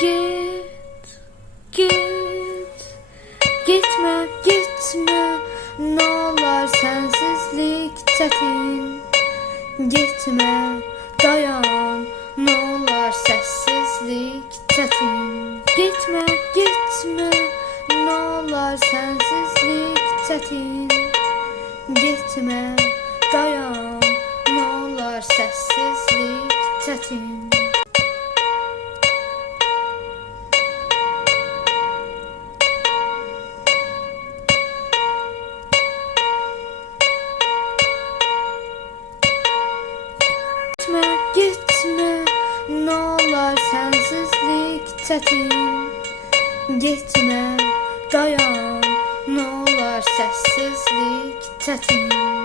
git, git. Gitme, gitme, ne olar sensizlik çətin. Gitme, dayan, ne olar sessizlik çətin. Gitme, gitme, ne olar sensizlik çətin. Gitme, dayan, ne olar sessizlik çətin. Gitme, gitme, ne olar sensizlik çətin. Gitme, dayan, ne olar sessizlik çətin.